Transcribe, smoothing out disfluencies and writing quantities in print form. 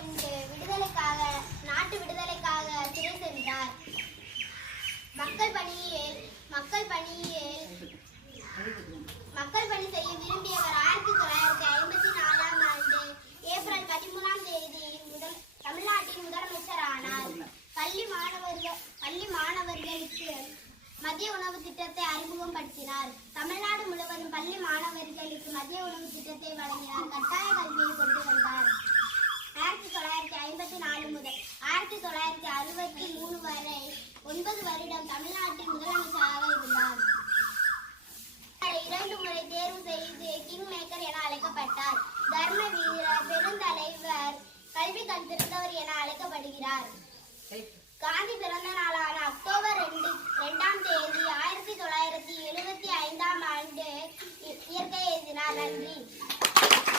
கொண்டு நாட்டு விடுதலைக்காக சிறை சென்றார். மக்கள் பணி செய்ய விரும்பியவர் 1954ஆம் ஆண்டு ஏப்ரல் 13ஆம் தேதி தமிழ்நாட்டின் முதலமைச்சரானார். பள்ளி மாணவர்களுக்கு மதிய உணவு திட்டத்தை அறிமுகப்படுத்தினார். தமிழ்நாடு முழுவதும் பள்ளி மாணவர்களுக்கு மதிய உணவு திட்டத்தை வழங்கினார். கட்டாய கல்வியை கொண்டு வந்தார். 1954 முதல் 1963 வரை 9 வருடம் தமிழ்நாட்டின் முதலமைச்சராக இருந்தார். 2 முறை தேர்வு செய்து கிங் மேக்கர் என அழைக்கப்பட்டார். தர்ம வீரர், பெருந்தலைவர், கல்வி கண் திறந்தவர் என அழைக்கப்படுகிறார். காந்தி பிறந்த நாளான அக்டோபர் 2ஆம் தேதி 1975ஆம் ஆண்டு இயற்கை எழுதினார். நன்றி.